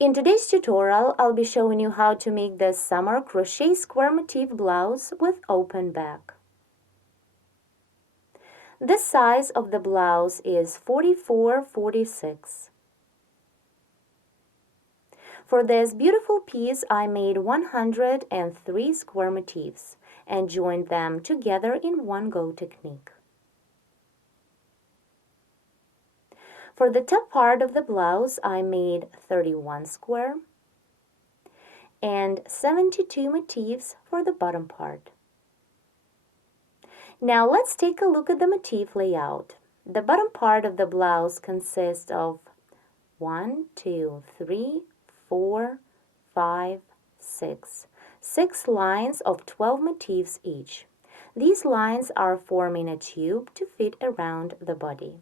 In today's tutorial, I'll be showing you how to make this summer crochet square motif blouse with open back. The size of the blouse is 44-46. For this beautiful piece, I made 103 square motifs and joined them together in one go technique. For the top part of the blouse, I made 31 square and 72 motifs for the bottom part. Now let's take a look at the motif layout. The bottom part of the blouse consists of 1, 2, 3, 4, 5, 6. 6 lines of 12 motifs each. These lines are forming a tube to fit around the body.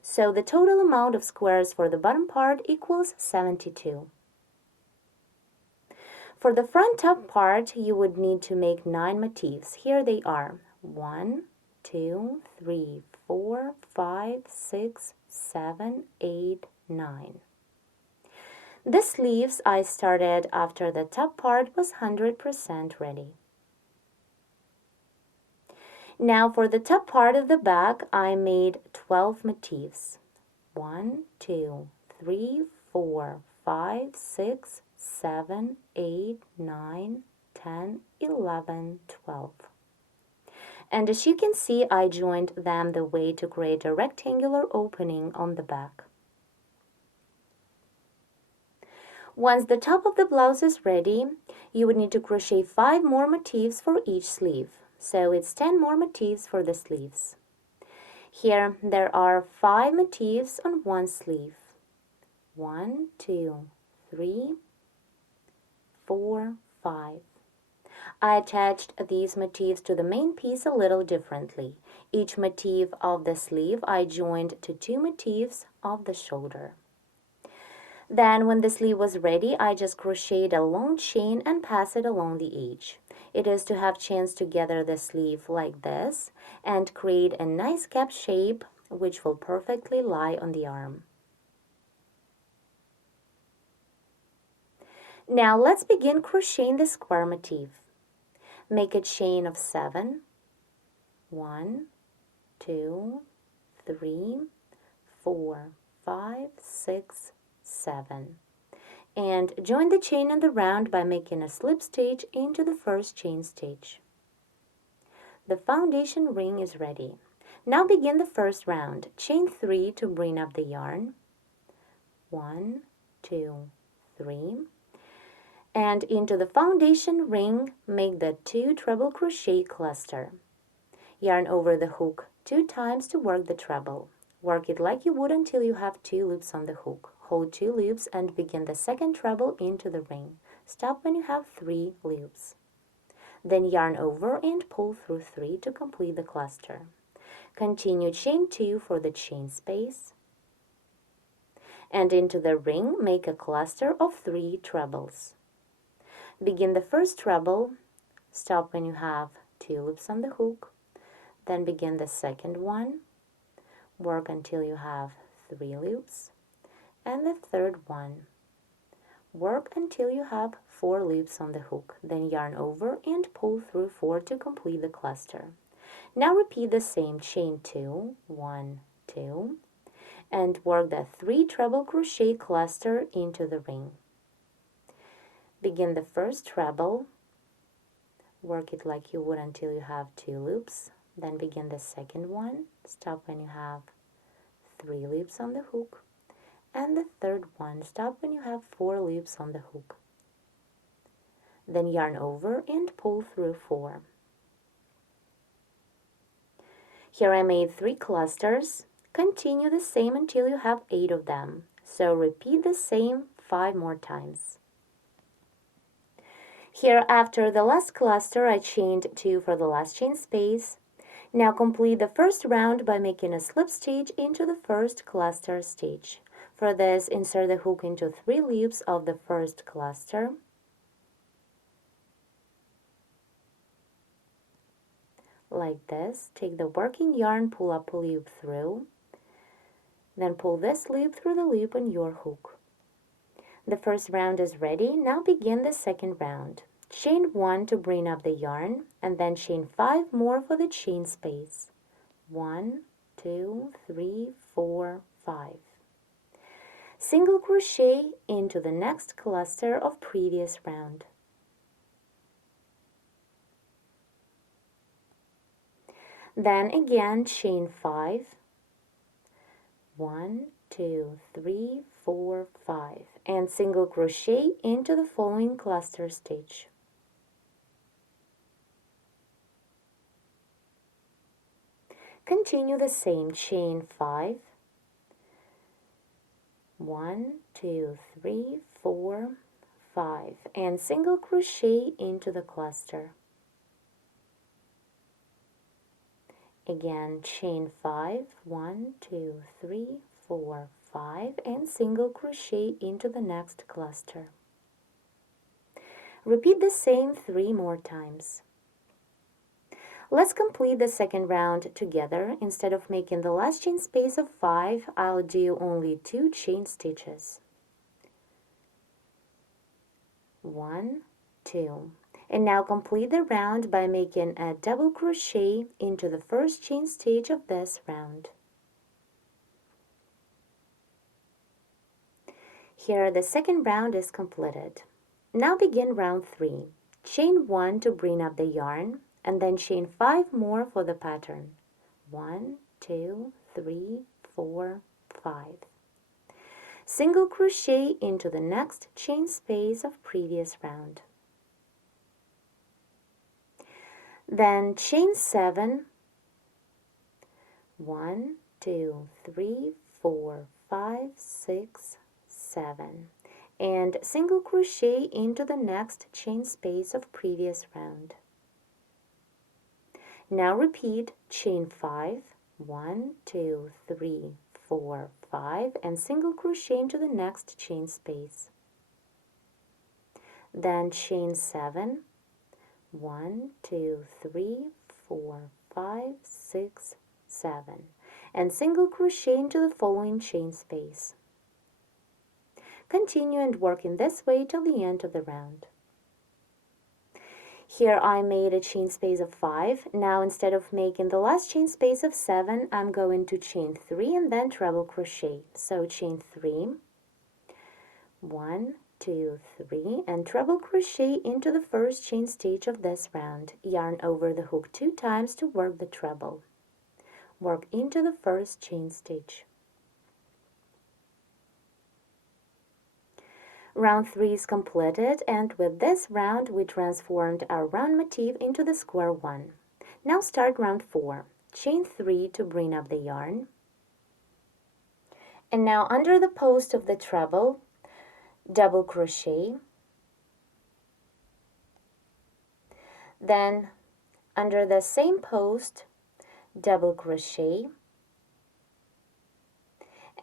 So the total amount of squares for the bottom part equals 72. For the front top part, you would need to make 9 motifs. Here they are. 1, 2, 3, 4, 5, 6, 7, 8, 9. The sleeves I started after the top part was 100% ready. Now for the top part of the back, I made 12 motifs. 1, 2, 3, 4, 5, 6, 7, 8, 9, 10, 11, 12. And as you can see, I joined them the way to create a rectangular opening on the back. Once the top of the blouse is ready, you would need to crochet 5 more motifs for each sleeve. So it's 10 more motifs for the sleeves. Here there are 5 motifs on one sleeve. 1, 2, 3, 4, 5. I attached these motifs to the main piece a little differently. Each motif of the sleeve I joined to 2 motifs of the shoulder. Then when the sleeve was ready, I just crocheted a long chain and passed it along the edge. It is to have chains together the sleeve like this and create a nice cap shape which will perfectly lie on the arm. Now let's begin crocheting the square motif. Make a chain of 7. 1, 2, 3, 4, 5, 6, 7. And join the chain in the round by making a slip stitch into the first chain stitch. The foundation ring is ready. Now begin the first round. Chain 3 to bring up the yarn. 1, 2, 3. And into the foundation ring, make the 2 treble crochet cluster. Yarn over the hook 2 times to work the treble. Work it like you would until you have 2 loops on the hook. Hold 2 loops and begin the second treble into the ring. Stop when you have 3 loops. Then yarn over and pull through 3 to complete the cluster. Continue chain 2 for the chain space. And into the ring, make a cluster of 3 trebles. Begin the first treble, stop when you have 2 loops on the hook, then begin the second one, work until you have 3 loops, and the third one. Work until you have 4 loops on the hook, then yarn over and pull through 4 to complete the cluster. Now repeat the same chain 2, 1, 2, and work the 3 treble crochet cluster into the ring. Begin the first treble, work it like you would until you have 2 loops, then begin the second one, stop when you have 3 loops on the hook, and the third one, stop when you have 4 loops on the hook. Then yarn over and pull through 4. Here I made 3 clusters. Continue the same until you have 8 of them. So repeat the same 5 more times. Here after the last cluster I chained 2 for the last chain space. Now complete the first round by making a slip stitch into the first cluster stitch. For this, insert the hook into 3 loops of the first cluster. Like this. Take the working yarn, pull up a loop through. Then pull this loop through the loop on your hook. The first round is ready. Now begin the second round. Chain 1 to bring up the yarn, and then chain 5 more for the chain space. 1, 2, 3, 4, 5. Single crochet into the next cluster of previous round. Then again chain 5. 1, 2, 3, 4, 5, and single crochet into the following cluster stitch. Continue the same, chain 5, 1, 2, 3, 4, 5, and single crochet into the cluster. Again, chain 5, 1, 2, 3, 4, 5, and single crochet into the next cluster. Repeat the same 3 more times. Let's complete the second round together. Instead of making the last chain space of 5, I'll do only 2 chain stitches. 1, 2. And now complete the round by making a double crochet into the first chain stitch of this round. Here the second round is completed. Now begin round 3. Chain 1 to bring up the yarn, and then chain 5 more for the pattern. 1, 2, 3, 4, 5. Single crochet into the next chain space of previous round. Then chain 7, 1, 2, 3, 4, 5, 6, 7, and single crochet into the next chain space of previous round. Now repeat chain 5, 1, 2, 3, 4, 5, and single crochet into the next chain space. Then chain 7, 1, 2, 3, 4, 5, 6, 7, and single crochet into the following chain space. Continue and work in this way till the end of the round. Here I made a chain space of 5. Now instead of making the last chain space of 7, I'm going to chain 3 and then treble crochet. So chain 3, 1, 2, 3, and treble crochet into the first chain stitch of this round. Yarn over the hook 2 times to work the treble. Work into the first chain stitch. Round 3 is completed, and with this round we transformed our round motif into the square one. Now start round 4. Chain 3 to bring up the yarn. And now under the post of the treble, double crochet. Then under the same post, double crochet,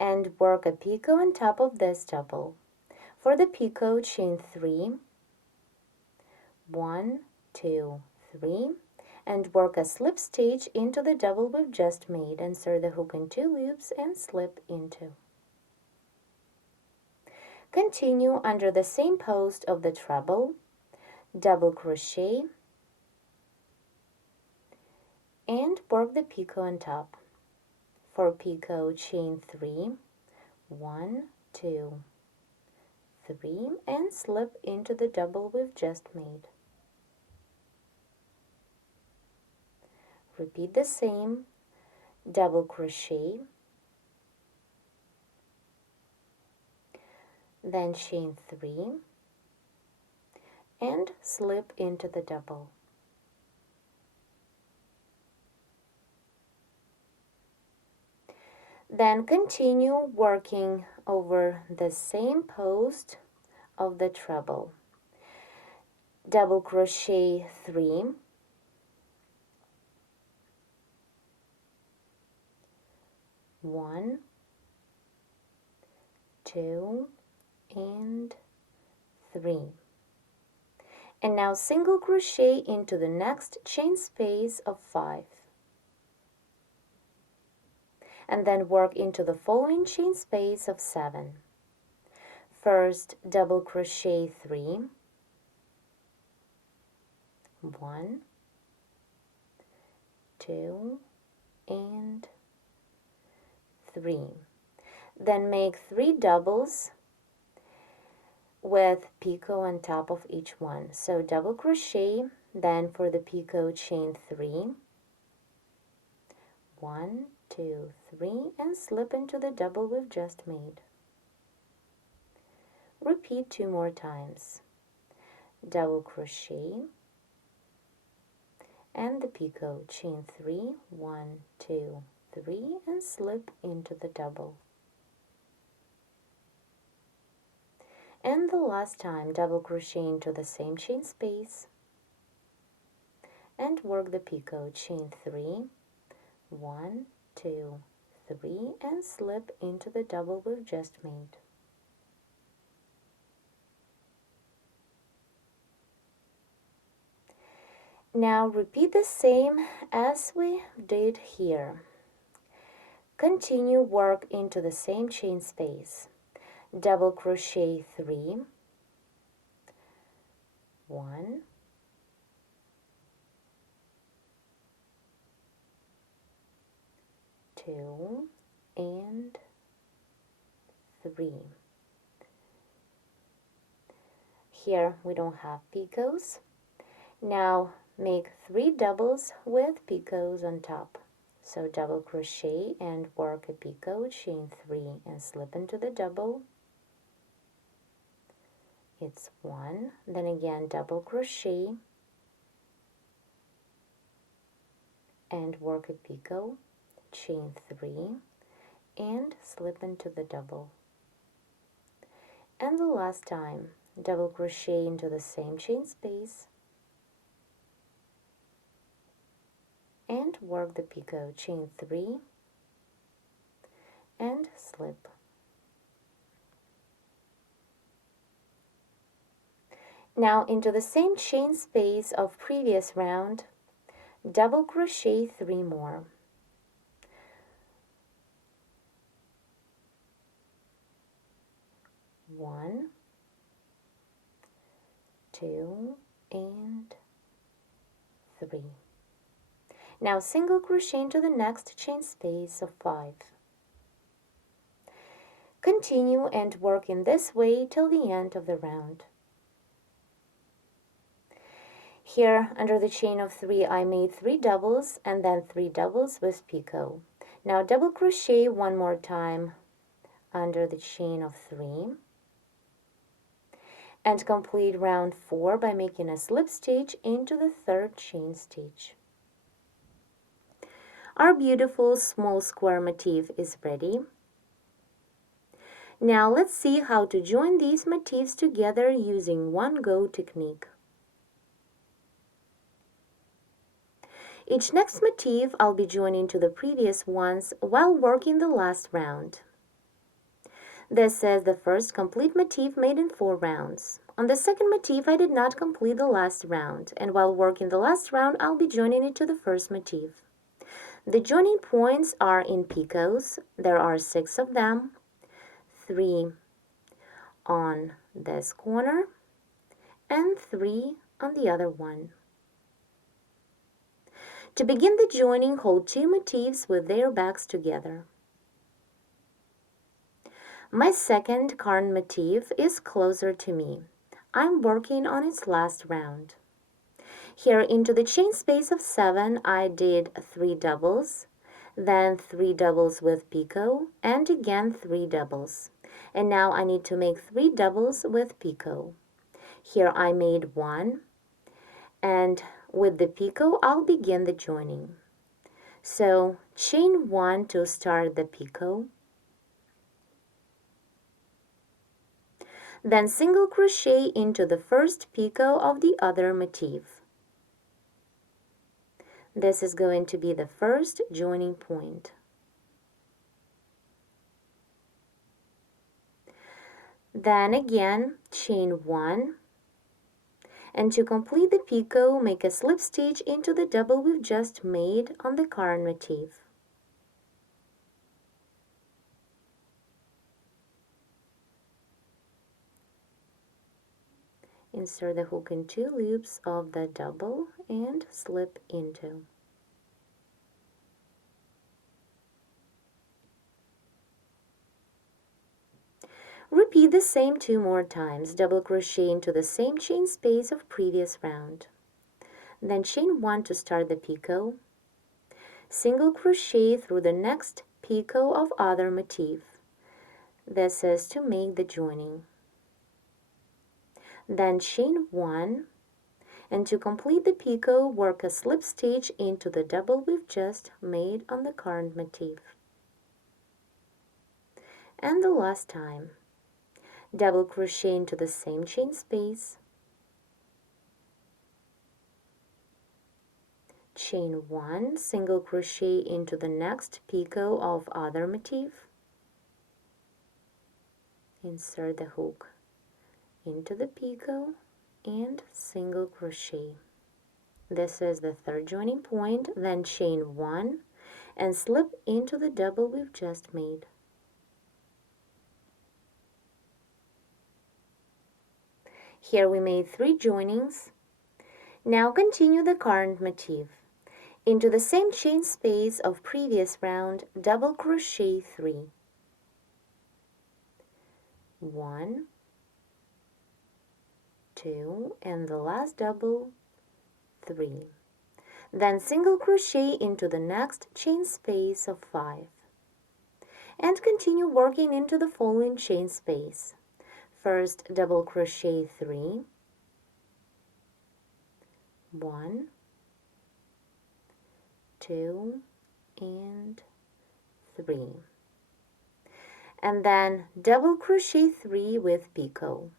and work a picot on top of this double. For the picot, chain 3, 1, 2, 3, and work a slip stitch into the double we've just made. Insert the hook in 2 loops and slip into. Continue under the same post of the treble, double crochet, and work the picot on top. For picot, chain 3, 1, 2, 3, and slip into the double we've just made. Repeat the same, double crochet, then chain 3, and slip into the double. Then continue working over the same post of the treble. Double crochet 3, 1, 2, and 3. And now single crochet into the next chain space of 5. And then work into the following chain space of 7. First, double crochet 3, 1, 2, and 3. Then make 3 doubles with picot on top of each one. So double crochet, then for the picot chain 3, 1, 2, 3, and slip into the double we've just made. Repeat 2 more times. Double crochet and the picot chain 3, 1, 2, 3, and slip into the double. And the last time, double crochet into the same chain space and work the picot chain 3, 1, 2, 3, and slip into the double we've just made. Now repeat the same as we did here. Continue work into the same chain space. Double crochet 3, 1, 2, and 3. Here we don't have picots. Now make 3 doubles with picots on top. So double crochet and work a picot, chain 3, and slip into the double. It's 1, then again double crochet and work a picot, chain 3, and slip into the double. And the last time, double crochet into the same chain space and work the picot, chain 3, and slip. Now into the same chain space of previous round, double crochet 3 more. 1, 2, and 3. Now single crochet into the next chain space of 5. Continue and work in this way till the end of the round. Here under the chain of 3 I made 3 doubles and then 3 doubles with picot. Now double crochet 1 more time under the chain of 3 and complete round 4 by making a slip stitch into the 3rd chain stitch. Our beautiful small square motif is ready. Now let's see how to join these motifs together using one-go technique. Each next motif I'll be joining to the previous ones while working the last round. This is the first complete motif made in 4 rounds. On the second motif I did not complete the last round, and while working the last round I'll be joining it to the first motif. The joining points are in picots. There are 6 of them, 3 on this corner and 3 on the other one. To begin the joining, hold 2 motifs with their backs together. My second yarn motif is closer to me. I'm working on its last round. Here into the chain space of 7, I did 3 doubles, then 3 doubles with picot, and again 3 doubles. And now I need to make 3 doubles with picot. Here I made 1, and with the picot I'll begin the joining. So chain 1 to start the picot, then single crochet into the first picot of the other motif. This is going to be the first joining point. Then again chain 1, and to complete the picot make a slip stitch into the double we've just made on the yarn motif. Insert the hook in 2 loops of the double and slip into. Repeat the same 2 more times. Double crochet into the same chain space of previous round. Then chain 1 to start the picot. Single crochet through the next picot of other motif. This is to make the joining. Then chain 1, and to complete the picot, work a slip stitch into the double we've just made on the current motif. And the last time, double crochet into the same chain space, chain 1, single crochet into the next picot of other motif, insert the hook into the picot and single crochet. This is the third joining point. Then chain 1 and slip into the double we've just made. Here we made 3 joinings. Now continue the current motif. Into the same chain space of previous round, double crochet 3. 1, 2, and the last double, 3. Then single crochet into the next chain space of 5. And continue working into the following chain space. First, double crochet 3, 1, 2, and 3. And then double crochet 3 with picot.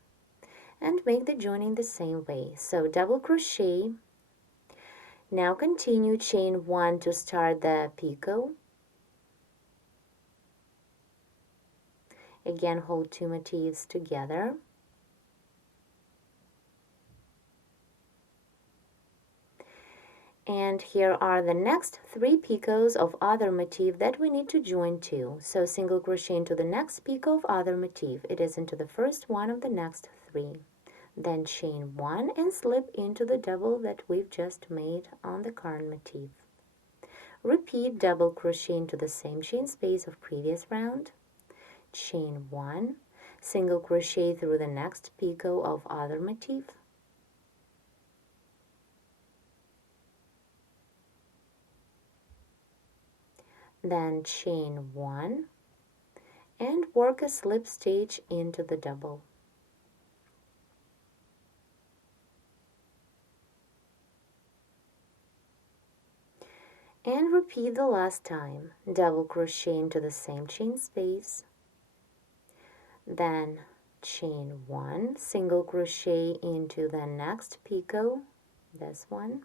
And make the joining the same way. So double crochet. Now continue chain 1 to start the picot. Again, hold 2 motifs together. And here are the next 3 picots of other motif that we need to join to. So single crochet into the next picot of other motif. It is into the first one of the next 3. Then chain 1 and slip into the double that we've just made on the current motif. Repeat double crochet into the same chain space of previous round. Chain 1, single crochet through the next picot of other motif. Then chain 1 and work a slip stitch into the double. And repeat the last time. Double crochet into the same chain space. Then chain 1, single crochet into the next picot, this one.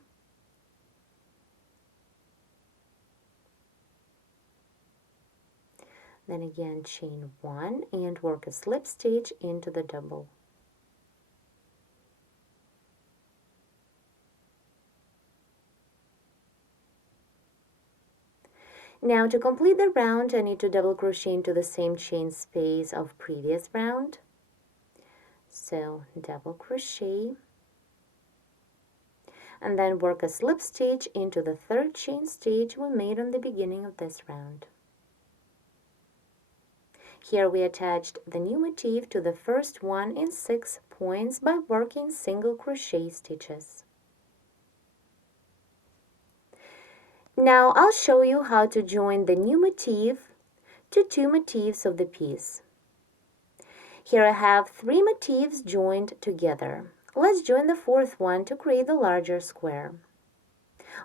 Then again chain 1 and work a slip stitch into the double. Now to complete the round, I need to double crochet into the same chain space of previous round. So double crochet and then work a slip stitch into the third chain stitch we made on the beginning of this round. Here we attached the new motif to the first one in 6 points by working single crochet stitches. Now I'll show you how to join the new motif to 2 motifs of the piece. Here I have 3 motifs joined together. Let's join the 4th one to create the larger square.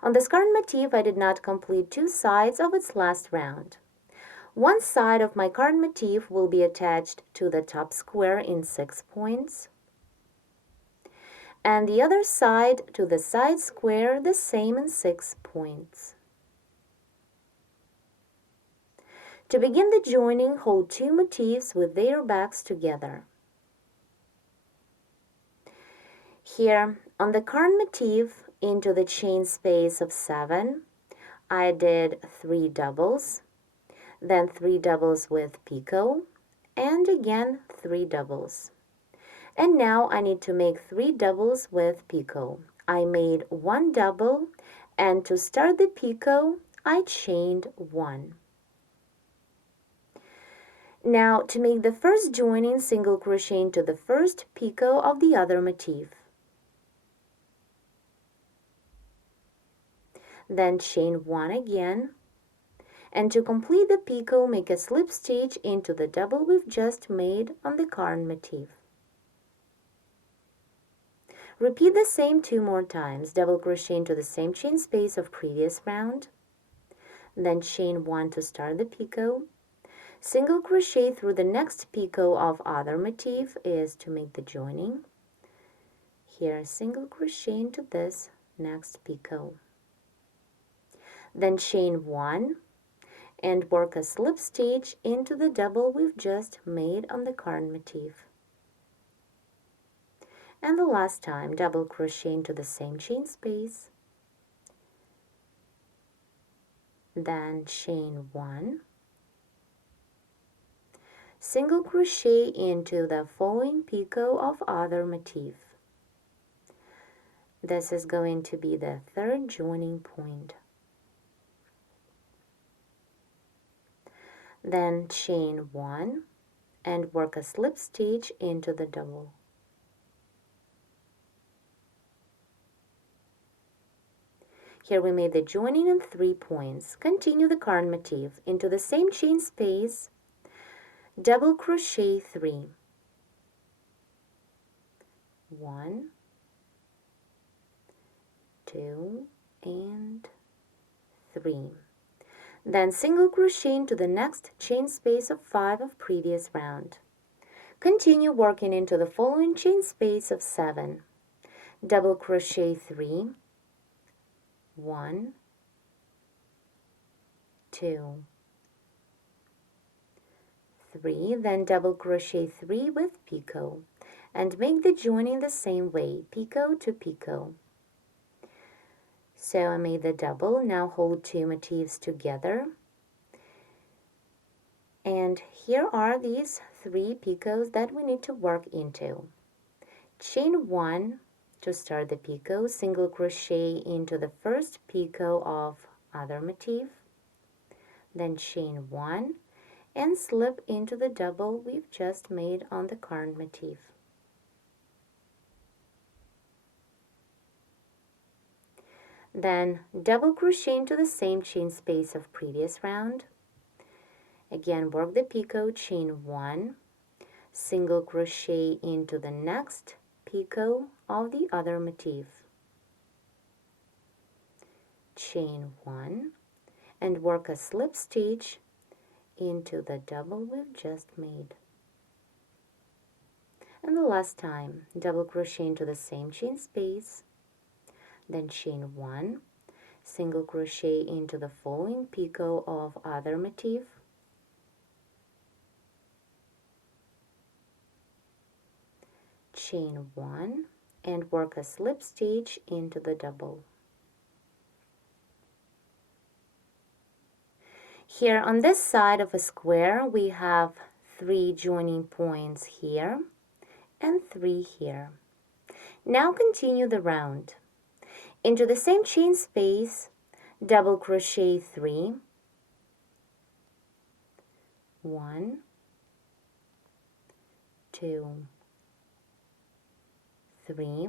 On this current motif, I did not complete 2 sides of its last round. One side of my current motif will be attached to the top square in 6 points, and the other side to the side square, the same in 6 points. To begin the joining, hold 2 motifs with their backs together. Here, on the current motif, into the chain space of 7, I did 3 doubles, then 3 doubles with picot, and again 3 doubles. And now I need to make 3 doubles with picot. I made 1 double, and to start the picot, I chained 1. Now to make the first joining, single crochet into the first picot of the other motif. Then chain 1 again, and to complete the picot, make a slip stitch into the double we've just made on the current motif. Repeat the same 2 more times. Double crochet into the same chain space of previous round, then chain 1 to start the picot. Single crochet through the next picot of other motif is to make the joining. Here, single crochet into this next picot. Then chain 1 and work a slip stitch into the double we've just made on the current motif. And the last time, double crochet into the same chain space, then chain 1, single crochet into the following picot of other motif. This is going to be the third joining point. Then chain 1 and work a slip stitch into the double. Here we made the joining in 3 points. Continue the current motif into the same chain space, double crochet 3. 1, 2, and 3. Then single crochet into the next chain space of 5 of previous round. Continue working into the following chain space of 7. Double crochet 3, 1, 2, 3, then double crochet 3 with picot, and make the joining the same way, picot to picot. So I made the double. Now hold 2 motifs together, and here are these 3 picots that we need to work into. Chain 1 to start the picot, single crochet into the first picot of other motif, then chain 1 and slip into the double we've just made on the current motif. Then double crochet into the same chain space of previous round. Again, work the picot, chain 1, single crochet into the next picot of the other motif, chain 1, and work a slip stitch into the double we've just made. And the last time, double crochet into the same chain space, then chain 1, single crochet into the following picot of other motif, chain 1, and work a slip stitch into the double. Here on this side of a square, we have 3 joining points here and 3 here. Now continue the round. Into the same chain space, double crochet 3, 1, 2, 3,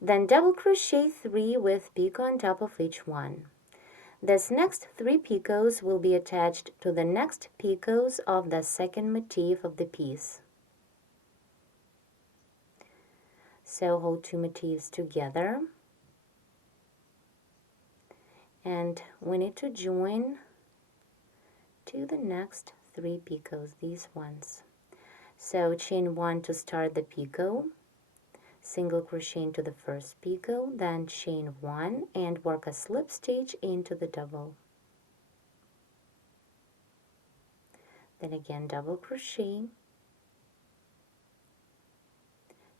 then double crochet 3 with picot on top of each one. This next 3 picots will be attached to the next picots of the second motif of the piece. So hold 2 motifs together, and we need to join to the next 3 picots, these ones. So chain 1 to start the picot, single crochet into the first picot, then chain 1 and work a slip stitch into the double. Then again double crochet,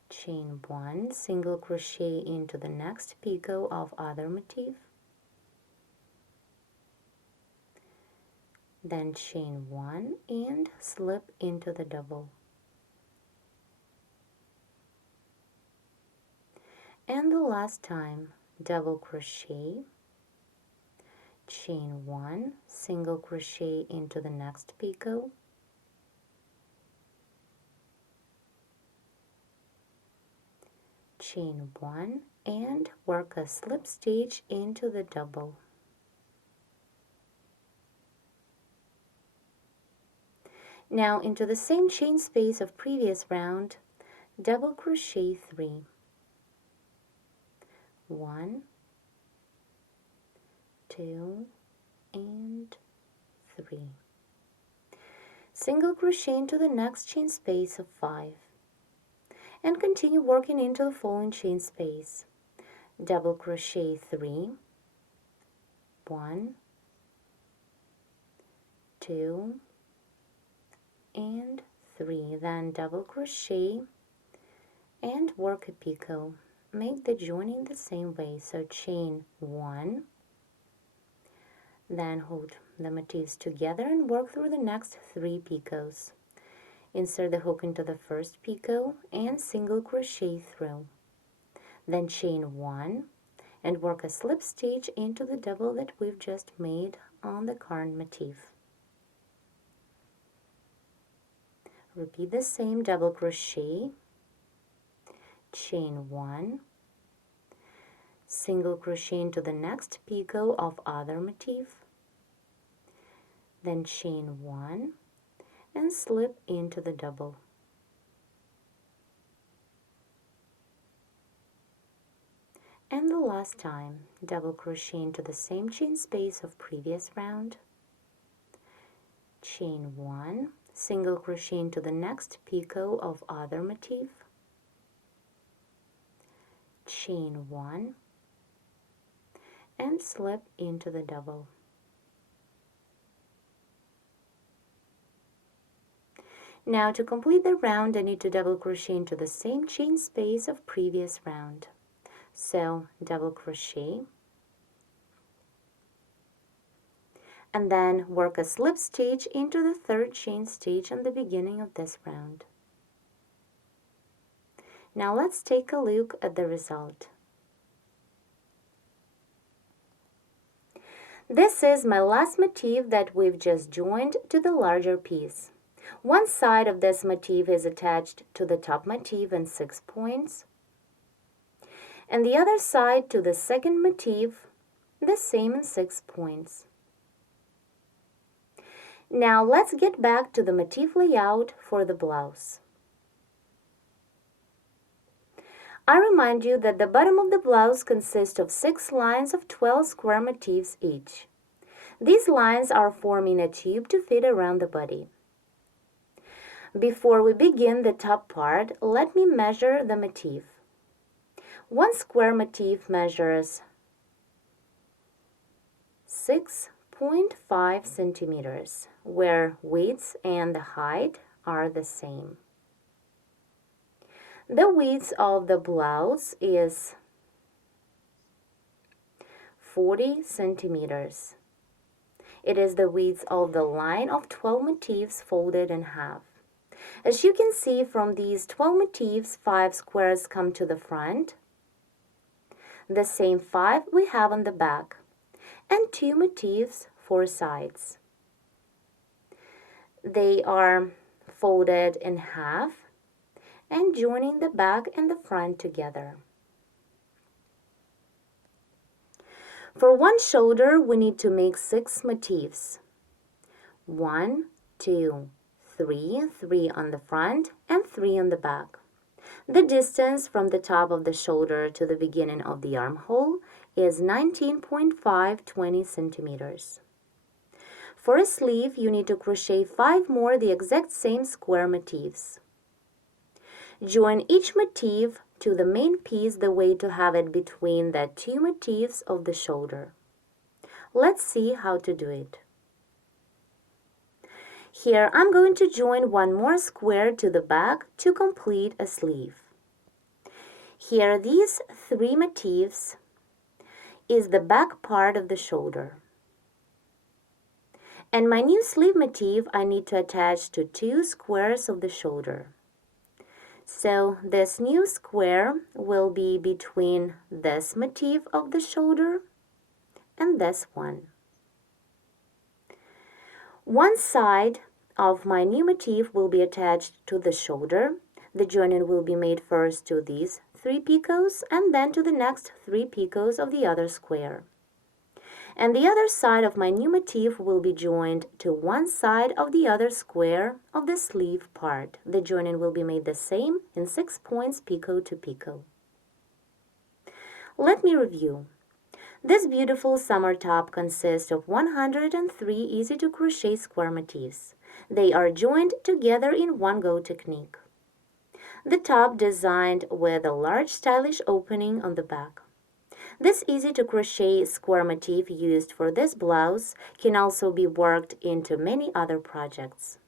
chain 1, single crochet into the next picot of other motif, then chain 1 and slip into the double. And the last time, double crochet, chain 1, single crochet into the next picot, chain 1, and work a slip stitch into the double. Now into the same chain space of previous round, double crochet 3. 1, 2, and 3. Single crochet into the next chain space of 5. And continue working into the following chain space. Double crochet 3, 1, 2, and 3. Then double crochet and work a picot. Make the joining the same way, so chain 1, then hold the motifs together and work through the next 3 picots. Insert the hook into the first picot and single crochet through. Then chain 1 and work a slip stitch into the double that we've just made on the current motif. Repeat the same, double crochet, chain 1, single crochet into the next picot of other motif, then chain 1 and slip into the double. And the last time, double crochet into the same chain space of previous round, chain 1, single crochet into the next picot of other motif, chain 1, and slip into the double. Now to complete the round, I need to double crochet into the same chain space of previous round. So double crochet, and then work a slip stitch into the third chain stitch in the beginning of this round. Now let's take a look at the result. This is my last motif that we've just joined to the larger piece. One side of this motif is attached to the top motif in 6 points, and the other side to the second motif, the same in 6 points. Now let's get back to the motif layout for the blouse. I remind you that the bottom of the blouse consists of 6 lines of 12 square motifs each. These lines are forming a tube to fit around the body. Before we begin the top part, let me measure the motif. 1 square motif measures 6.5 centimeters, where width and the height are the same. The width of the blouse is 40 centimeters. It is the width of the line of 12 motifs folded in half. As you can see from these 12 motifs, 5 squares come to the front, the same 5 we have on the back, and 2 motifs, 4 sides. They are folded in half and joining the back and the front together. For one shoulder, we need to make 6 motifs. 1, 2, 3, 3 on the front and 3 on the back. The distance from the top of the shoulder to the beginning of the armhole is 19.520 centimeters. For a sleeve, you need to crochet 5 more the exact same square motifs. Join each motif to the main piece the way to have it between the 2 motifs of the shoulder. Let's see how to do it. Here I'm going to join 1 more square to the back to complete a sleeve. Here these 3 motifs is the back part of the shoulder. And my new sleeve motif I need to attach to 2 squares of the shoulder. So this new square will be between this motif of the shoulder and this one. One side of my new motif will be attached to the shoulder. The joining will be made first to these 3 picots and then to the next 3 picots of the other square. And the other side of my new motif will be joined to one side of the other square of the sleeve part. The joining will be made the same in 6 points picot to picot. Let me review. This beautiful summer top consists of 103 easy to crochet square motifs. They are joined together in one go technique. The top designed with a large stylish opening on the back. This easy to crochet square motif used for this blouse can also be worked into many other projects.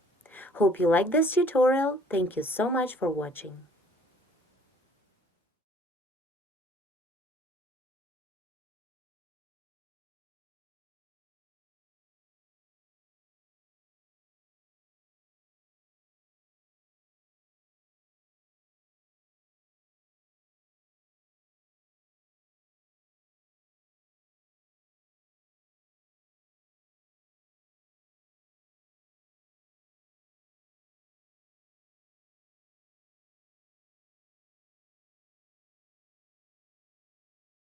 Hope you like this tutorial. Thank you so much for watching.